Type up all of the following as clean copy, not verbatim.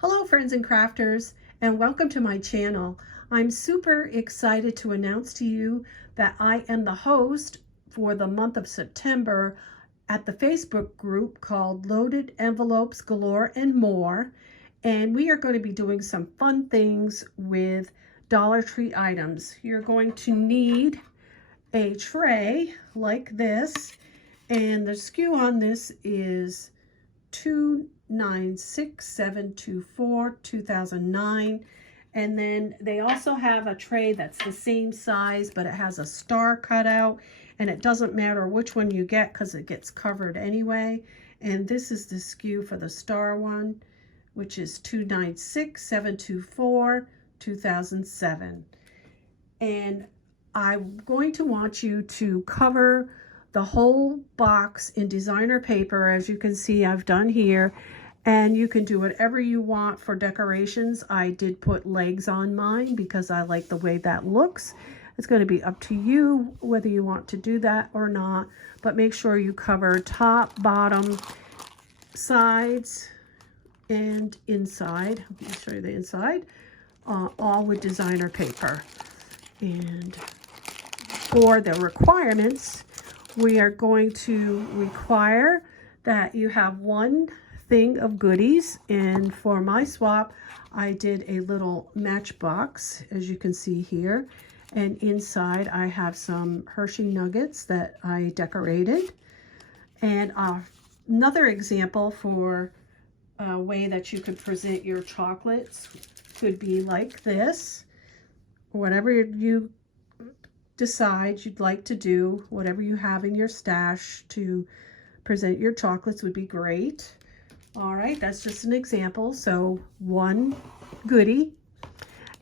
Hello friends and crafters, and welcome to my channel. I'm super excited to announce to you that I am the host for the month of September at the Facebook group called Loaded Envelopes Galore and More, and we are going to be doing some fun things with Dollar Tree items. You're going to need a tray like this, and the SKU on this is 296724 2009, and then they also have a tray that's the same size, but it has a star cut out, and it doesn't matter which one you get because it gets covered anyway. And this is the SKU for the star one, which is 296724 2007. And I'm going to want you to cover the whole box in designer paper, as you can see I've done here, and you can do whatever you want for decorations. I did put legs on mine because I like the way that looks. It's going to be up to you whether you want to do that or not, but make sure you cover top, bottom, sides, and inside. Let me show you the inside, all with designer paper. And for the requirements, we are going to require that you have one thing of goodies, and for my swap I did a little matchbox, as you can see here, and inside I have some Hershey nuggets that I decorated. And another example for a way that you could present your chocolates could be like this. Whatever you decide you'd like to do, whatever you have in your stash to present your chocolates would be great. All right, that's just an example. So one goodie,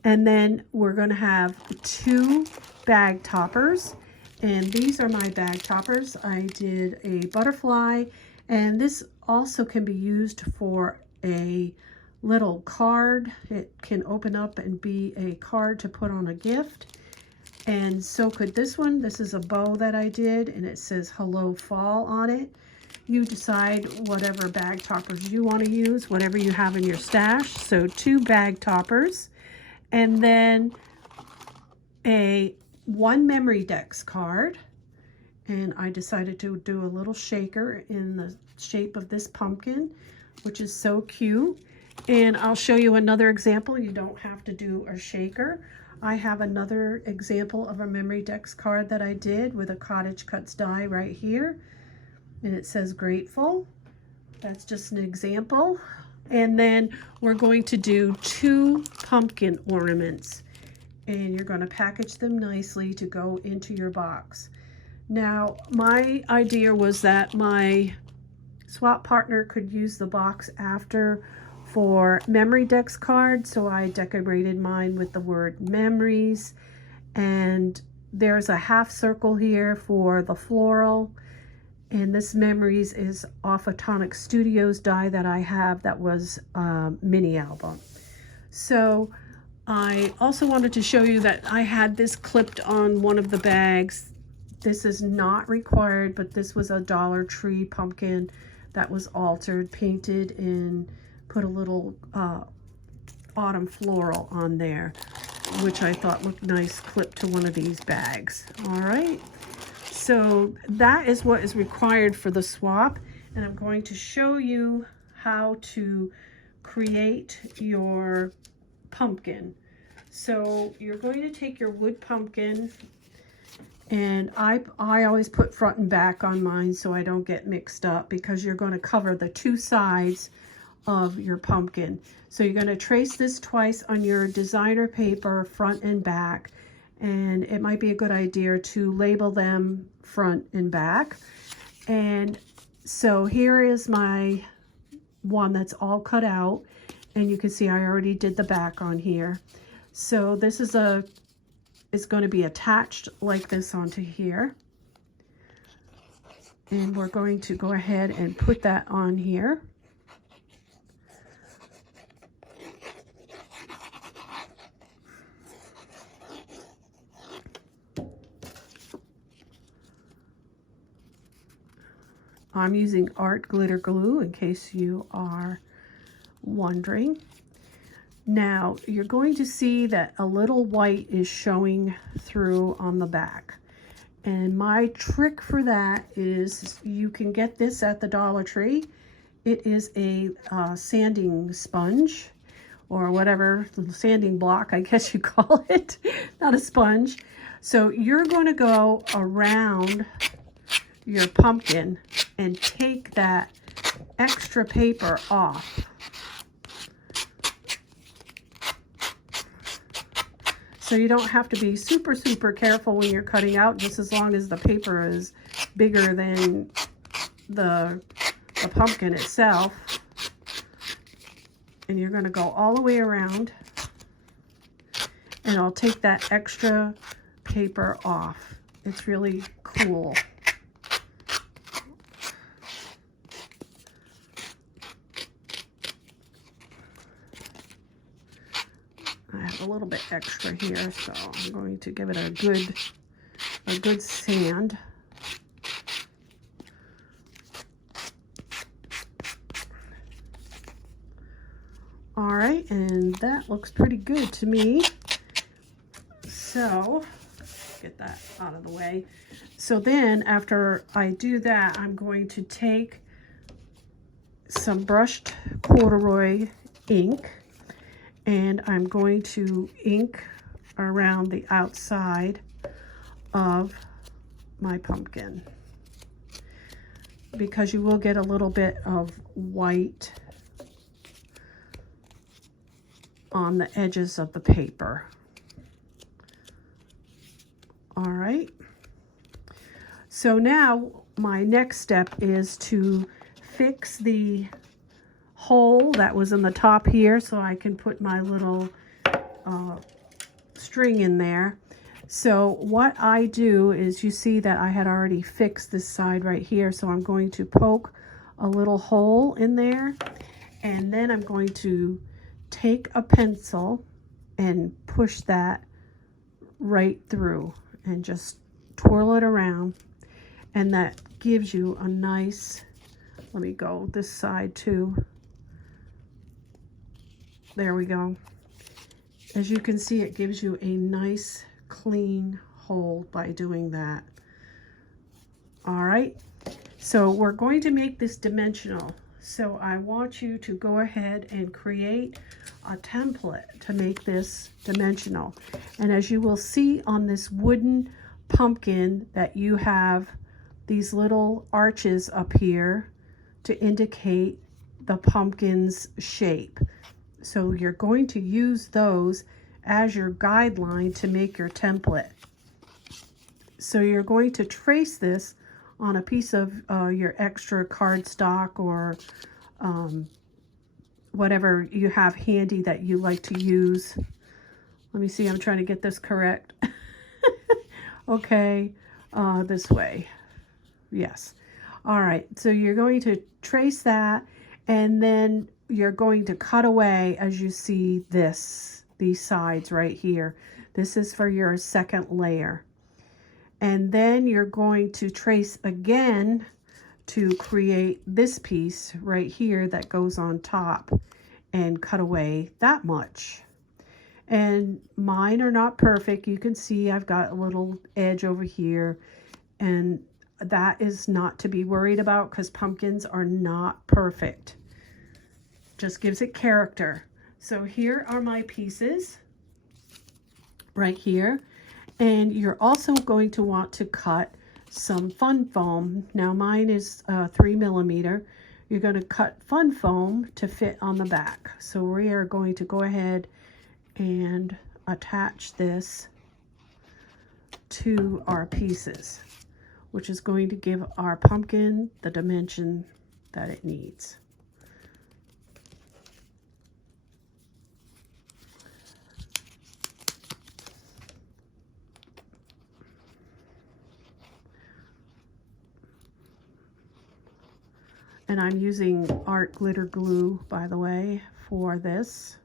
and then we're going to have 2 bag toppers, and these are my bag toppers. I did a butterfly, and this also can be used for a little card. It can open up and be a card to put on a gift. And so could this one. This is a bow that I did, and it says Hello Fall on it. You decide whatever bag toppers you want to use, whatever you have in your stash. So 2 bag toppers, and then one Memory Dex card. And I decided to do a little shaker in the shape of this pumpkin, which is so cute. And I'll show you another example. You don't have to do a shaker. I have another example of a Memory Dex card that I did with a Cottage Cuts die right here, and it says grateful. That's just an example. And then we're going to do 2 pumpkin ornaments, and you're going to package them nicely to go into your box. Now, my idea was that my swap partner could use the box after for Memory Dex card, so I decorated mine with the word memories, and there's a half circle here for the floral, and this memories is off a Tonic Studios die that I have that was a mini album. So I also wanted to show you that I had this clipped on one of the bags. This is not required, but this was a Dollar Tree pumpkin that was altered, painted, and put a little autumn floral on there, which I thought looked nice clipped to one of these bags. All right, so that is what is required for the swap, and I'm going to show you how to create your pumpkin. So you're going to take your wood pumpkin, and I always put front and back on mine so I don't get mixed up, because you're going to cover the 2 sides of your pumpkin. So you're going to trace this twice on your designer paper, front and back, and it might be a good idea to label them front and back. And so here is my one that's all cut out, and you can see I already did the back on here. So this is it's going to be attached like this onto here, and we're going to go ahead and put that on here. I'm using art glitter glue in case you are wondering. Now you're going to see that a little white is showing through on the back. And my trick for that is you can get this at the Dollar Tree. It is a sanding sponge or whatever, sanding block, I guess you call it, not a sponge. So you're going to go around your pumpkin and take that extra paper off. So you don't have to be super careful when you're cutting out, just as long as the paper is bigger than the pumpkin itself. And you're going to go all the way around, and I'll take that extra paper off. It's really cool. I have a little bit extra here, so I'm going to give it a good sand. All right, and that looks pretty good to me. So get that out of the way. So then after I do that, I'm going to take some brushed corduroy ink, and I'm going to ink around the outside of my pumpkin, because you will get a little bit of white on the edges of the paper. All right. So now my next step is to fix the hole that was in the top here, so I can put my little string in there. So what I do is, you see that I had already fixed this side right here, so I'm going to poke a little hole in there, and then I'm going to take a pencil and push that right through and just twirl it around, and that gives you a nice, let me go this side too. There we go. As you can see, it gives you a nice clean hole by doing that. All right, so we're going to make this dimensional. So I want you to go ahead and create a template to make this dimensional. And as you will see on this wooden pumpkin, that you have these little arches up here to indicate the pumpkin's shape. So you're going to use those as your guideline to make your template. So you're going to trace this on a piece of your extra cardstock or whatever you have handy that you like to use. Let me see, I'm trying to get this correct. Okay, this way. Yes. All right, so you're going to trace that, and then you're going to cut away as you see these sides right here. This is for your second layer. And then you're going to trace again to create this piece right here that goes on top, and cut away that much. And mine are not perfect. You can see I've got a little edge over here, and that is not to be worried about, because pumpkins are not perfect. Just gives it character. So here are my pieces right here. And you're also going to want to cut some fun foam. Now mine is 3mm. You're going to cut fun foam to fit on the back. So we are going to go ahead and attach this to our pieces, which is going to give our pumpkin the dimension that it needs. And I'm using art glitter glue, by the way, for this.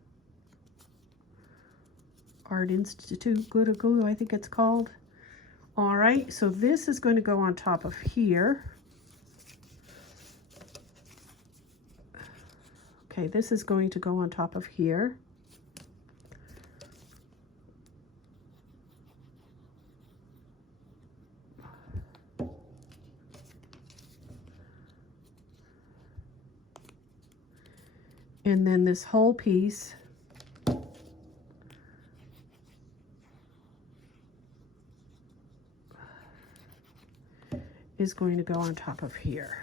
Art Institute glitter glue, I think it's called. All right, so this is going to go on top of here. Okay, this is going to go on top of here. And then this whole piece is going to go on top of here.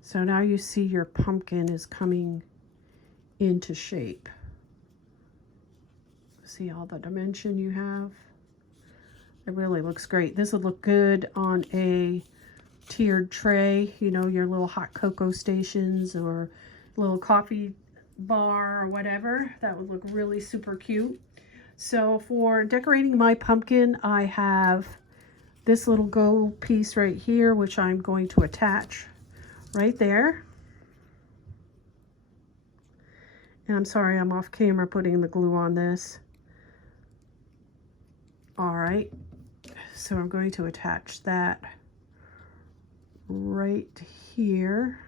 So now you see your pumpkin is coming into shape. See all the dimension you have? It really looks great. This would look good on a tiered tray, you know, your little hot cocoa stations or little coffee bar or whatever. That would look really super cute. So for decorating my pumpkin, I have this little gold piece right here, which I'm going to attach right there. And I'm sorry, I'm off camera putting the glue on this. All right, so I'm going to attach that right here.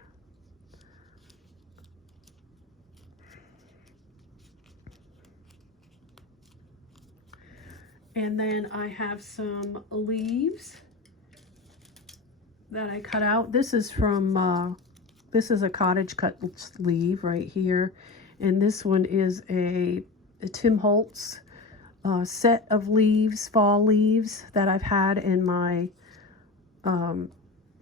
And then I have some leaves that I cut out. This is from, this is a cottage cut leaf right here. And this one is a Tim Holtz set of leaves, fall leaves that I've had in my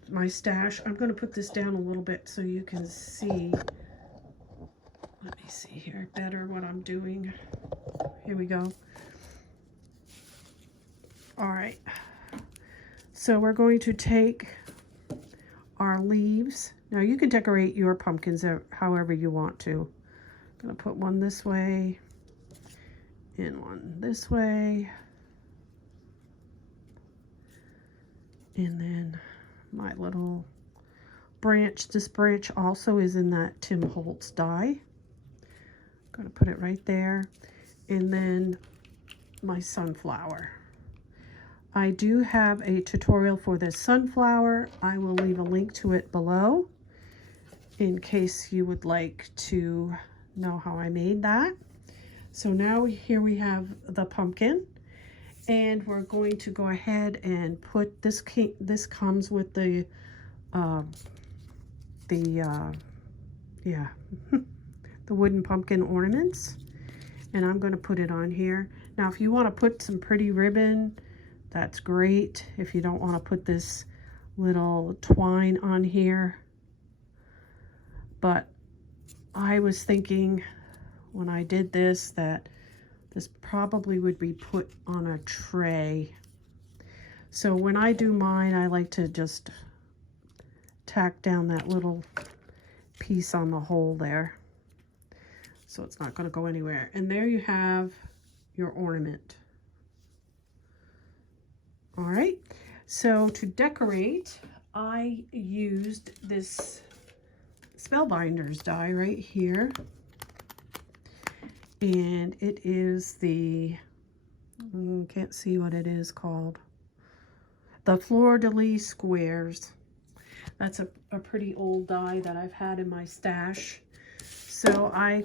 my stash. I'm going to put this down a little bit so you can see. Let me see here better what I'm doing. Here we go. All right. So we're going to take our leaves. Now you can decorate your pumpkins however you want to. I'm going to put one this way and one this way. And then my little branch. This branch also is in that Tim Holtz die. I'm going to put it right there. And then my sunflower. I do have a tutorial for this sunflower. I will leave a link to it below in case you would like to know how I made that. So now here we have the pumpkin, and we're going to go ahead and put this. This comes with the the wooden pumpkin ornaments, and I'm going to put it on here. Now, if you want to put some pretty ribbon, that's great. If you don't want to put this little twine on here, but I was thinking when I did this that this probably would be put on a tray. So when I do mine, I like to just tack down that little piece on the hole there, so it's not going to go anywhere. And there you have your ornament. All right, so to decorate, I used this Spellbinders die right here, and it is the, can't see what it is called, the Fleur de Lis squares. That's a pretty old die that I've had in my stash. So I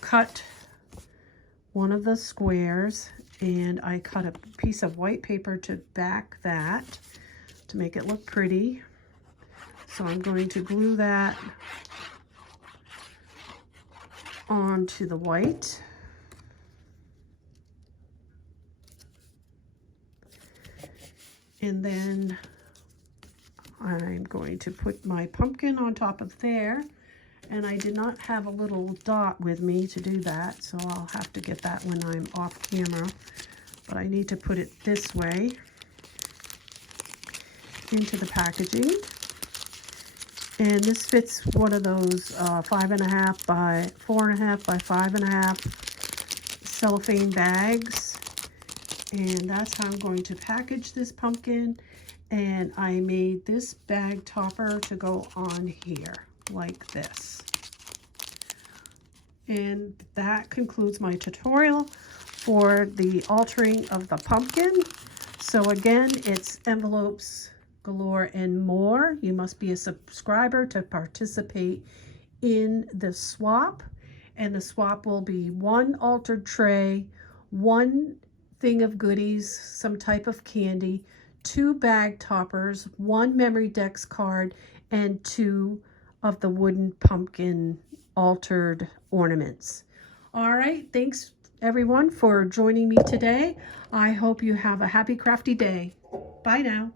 cut one of the squares, and I cut a piece of white paper to back that to make it look pretty. So I'm going to glue that onto the white. And then I'm going to put my pumpkin on top of there. And I did not have a little dot with me to do that, so I'll have to get that when I'm off camera. But I need to put it this way into the packaging. And this fits one of those 5.5 by 4.5 by 5.5 cellophane bags. And that's how I'm going to package this pumpkin. And I made this bag topper to go on here like this. And that concludes my tutorial for the altering of the pumpkin. So again, it's envelopes galore and more. You must be a subscriber to participate in the swap. And the swap will be one altered tray, one thing of goodies, some type of candy, 2 bag toppers, 1 Memory Dex card, and 2 of the wooden pumpkin altered ornaments. All right, thanks everyone for joining me today. I hope you have a happy crafty day. Bye now.